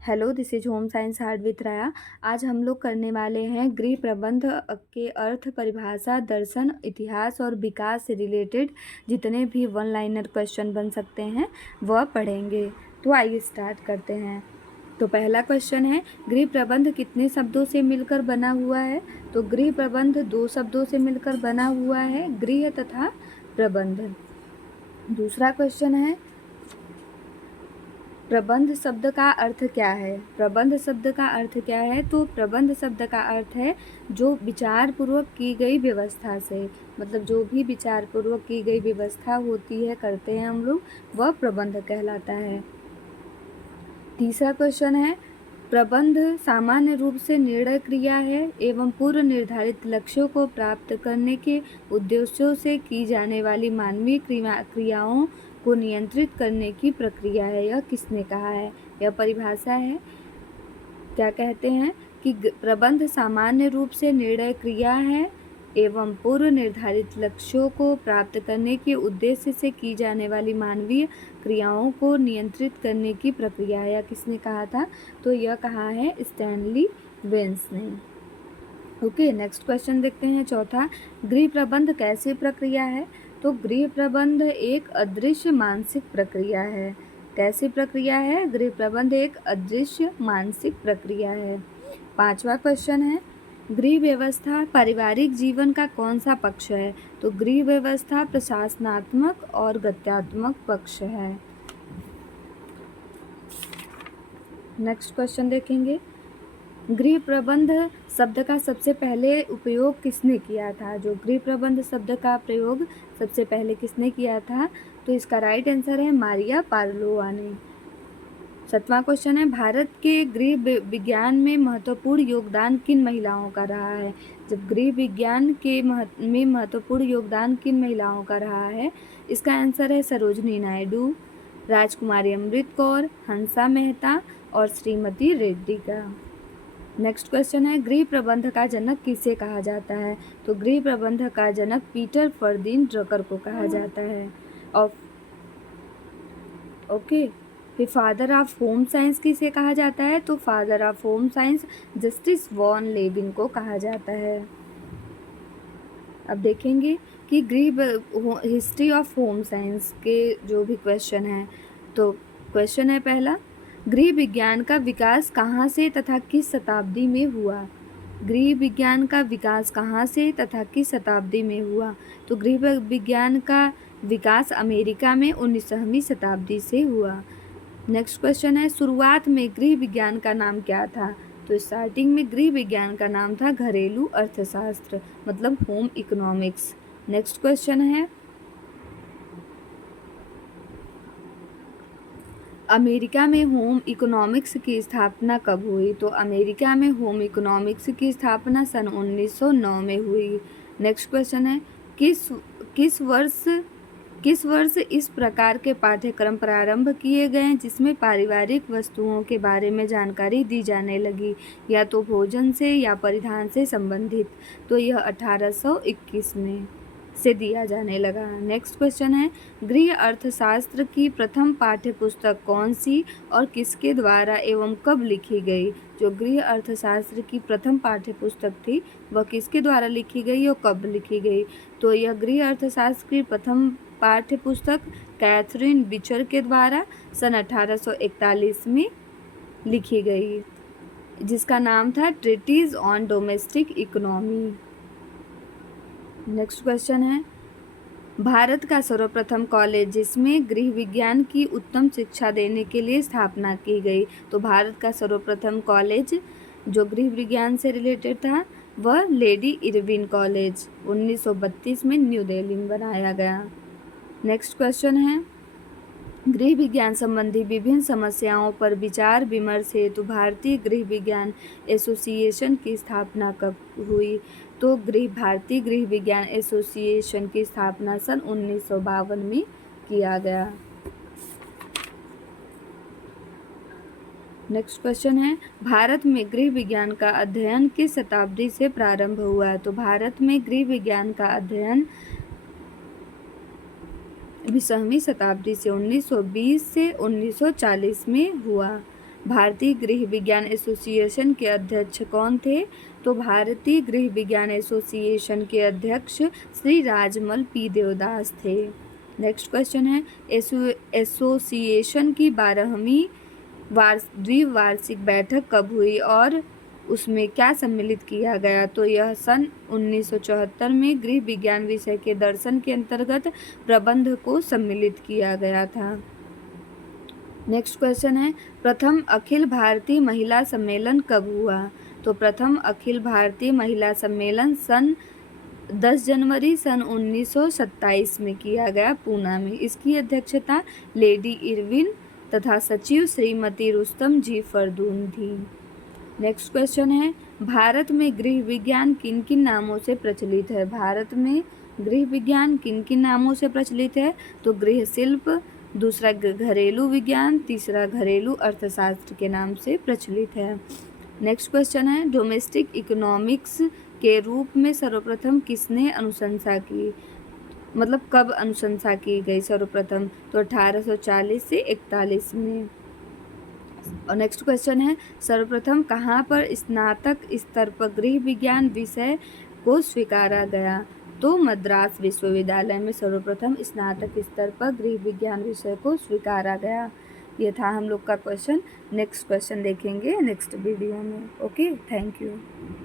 Hello, this is home science hard with राया। आज हम लोग करने वाले हैं गृह प्रबंध के अर्थ, परिभाषा, दर्शन, इतिहास और विकास से रिलेटेड जितने भी वन लाइनर क्वेश्चन बन सकते हैं वह पढ़ेंगे। तो आइए स्टार्ट करते हैं। तो पहला क्वेश्चन है, गृह प्रबंध कितने शब्दों से मिलकर बना हुआ है? तो गृह प्रबंध 2 शब्दों से मिलकर बना हुआ है, गृह तथा प्रबंध। दूसरा क्वेश्चन है, प्रबंध शब्द का अर्थ क्या है? प्रबंध शब्द का अर्थ क्या है? तो प्रबंध शब्द का अर्थ है जो विचार पूर्वक की गई व्यवस्था से, मतलब जो भी विचार पूर्वक की गई व्यवस्था होती है, करते हैं हम लोग, वह प्रबंध कहलाता है। तीसरा क्वेश्चन है, प्रबंध सामान्य रूप से निर्णय क्रिया है एवं पूर्व निर्धारित लक्ष्यों को प्राप्त करने के उद्देश्यों से की जाने वाली मानवीय क्रियाओं को नियंत्रित करने की प्रक्रिया है। यह किसने कहा है? यह परिभाषा है। क्या कहते हैं कि प्रबंध सामान्य रूप से निर्णय क्रिया है एवं पूर्व निर्धारित लक्ष्यों को प्राप्त करने के उद्देश्य से की जाने वाली मानवीय क्रियाओं को नियंत्रित करने की प्रक्रिया है। यह किसने कहा था? तो यह कहा है स्टैनली वेन्स ने। ओके, नेक्स्ट क्वेश्चन देखते हैं। चौथा, गृह प्रबंध कैसी प्रक्रिया है? तो गृह प्रबंध एक अदृश्य मानसिक प्रक्रिया है। कैसी प्रक्रिया है? गृह प्रबंध एक अदृश्य मानसिक प्रक्रिया है। पांचवा क्वेश्चन है, गृह व्यवस्था पारिवारिक जीवन का कौन सा पक्ष है? तो गृह व्यवस्था प्रशासनात्मक और गत्यात्मक पक्ष है। नेक्स्ट क्वेश्चन देखेंगे, गृह प्रबंध शब्द का सबसे पहले उपयोग किसने किया था? जो गृह प्रबंध शब्द का प्रयोग सबसे पहले किसने किया था? तो इसका राइट आंसर है मारिया पावलोवा ने। सातवां क्वेश्चन है, भारत के गृह विज्ञान में महत्वपूर्ण योगदान किन महिलाओं का रहा है? जब गृह विज्ञान के में महत्वपूर्ण योगदान किन महिलाओं का रहा है? इसका आंसर है सरोजनी नायडू, राजकुमारी अमृत कौर, हंसा मेहता और श्रीमती रेड्डी का। नेक्स्ट क्वेश्चन है, गृह प्रबंध का जनक किसे कहा जाता है? तो गृह प्रबंध का जनक पीटर फर्दिन ड्रकर को कहा जाता है। और ओके, फिर फादर ऑफ होम साइंस किसे कहा जाता है? तो father of home science Justus von लेविन को कहा जाता है। अब देखेंगे कि गृह हिस्ट्री ऑफ होम साइंस के जो भी क्वेश्चन हैं। तो क्वेश्चन है पहला, गृह विज्ञान का विकास कहाँ से तथा किस शताब्दी में हुआ? गृह विज्ञान का विकास कहाँ से तथा किस शताब्दी में हुआ? तो गृह विज्ञान का विकास अमेरिका में 19वीं शताब्दी से हुआ। नेक्स्ट क्वेश्चन है, शुरुआत में गृह विज्ञान का नाम क्या था? तो स्टार्टिंग में गृह विज्ञान का नाम था घरेलू अर्थशास्त्र, मतलब होम इकोनॉमिक्स। नेक्स्ट क्वेश्चन है, अमेरिका में होम इकोनॉमिक्स की स्थापना कब हुई? तो अमेरिका में होम इकोनॉमिक्स की स्थापना सन 1909 में हुई। नेक्स्ट क्वेश्चन है, किस वर्ष इस प्रकार के पाठ्यक्रम प्रारंभ किए गए जिसमें पारिवारिक वस्तुओं के बारे में जानकारी दी जाने लगी, या तो भोजन से या परिधान से संबंधित? तो यह 1821 में से दिया जाने लगा। नेक्स्ट क्वेश्चन है, गृह अर्थशास्त्र की प्रथम पाठ्य पुस्तक कौन सी और किसके द्वारा एवं कब लिखी गई? जो गृह अर्थशास्त्र की प्रथम पाठ्य पुस्तक थी वह किसके द्वारा लिखी गई और कब लिखी गई? तो यह गृह अर्थशास्त्र की प्रथम पाठ्य पुस्तक कैथरीन बिचर के द्वारा सन 1841 में लिखी गई, जिसका नाम था treatise on domestic economy. Next question है, भारत का सर्वप्रथम कॉलेज जिसमें गृह विज्ञान की उत्तम शिक्षा देने के लिए स्थापना की गई? तो भारत का सर्वप्रथम कॉलेज जो गृह विज्ञान से रिलेटेड था वह लेडी इरविन कॉलेज 1932 में न्यू दिल्ली में बनाया गया। नेक्स्ट क्वेश्चन है, गृह विज्ञान संबंधी विभिन्न समस्याओं पर विचार विमर्श हेतु भारतीय गृह विज्ञान एसोसिएशन की स्थापना कब हुई? तो भारतीय गृह विज्ञान एसोसिएशन की स्थापना सन 1952 में किया गया। नेक्स्ट क्वेश्चन है, भारत में गृह विज्ञान का अध्ययन किस शताब्दी से प्रारंभ हुआ? तो भारत में गृह विज्ञान का अध्ययन 20वीं शताब्दी से 1920 से 1940 में हुआ। भारतीय गृह विज्ञान एसोसिएशन के अध्यक्ष कौन थे? तो भारतीय गृह विज्ञान एसोसिएशन के अध्यक्ष श्री राजमल पी देवदास थे। नेक्स्ट क्वेश्चन है, एसोसिएशन की 12वीं द्विवार्षिक बैठक कब हुई और उसमें क्या सम्मिलित किया गया? तो यह सन 1974 में गृह विज्ञान विषय के दर्शन के अंतर्गत प्रबंध को सम्मिलित किया गया था। नेक्स्ट क्वेश्चन है, प्रथम अखिल भारतीय महिला सम्मेलन कब हुआ? तो प्रथम अखिल भारतीय महिला सम्मेलन 10 जनवरी सन 1927 में किया गया पूना में। इसकी अध्यक्षता लेडी इरविन तथा सचिव श्रीमती रुस्तम जी फरदून थी। नेक्स्ट क्वेश्चन है, भारत में गृह विज्ञान किन किन नामों से प्रचलित है? भारत में गृह विज्ञान किन किन नामों से प्रचलित है? तो गृह शिल्प, दूसरा घरेलू विज्ञान, तीसरा घरेलू अर्थशास्त्र के नाम से प्रचलित है। नेक्स्ट क्वेश्चन है, डोमेस्टिक इकोनॉमिक्स के रूप में सर्वप्रथम किसने अनुशंसा की? मतलब कब अनुशंसा की गई सर्वप्रथम? तो 1840 से 41 में। और नेक्स्ट क्वेश्चन है, सर्वप्रथम कहाँ पर स्नातक स्तर पर गृह विज्ञान विषय को स्वीकारा गया? तो मद्रास विश्वविद्यालय में सर्वप्रथम स्नातक स्तर पर गृह विज्ञान विषय को स्वीकारा गया। ये था हम लोग का क्वेश्चन। नेक्स्ट क्वेश्चन देखेंगे नेक्स्ट वीडियो में। Okay, thank you.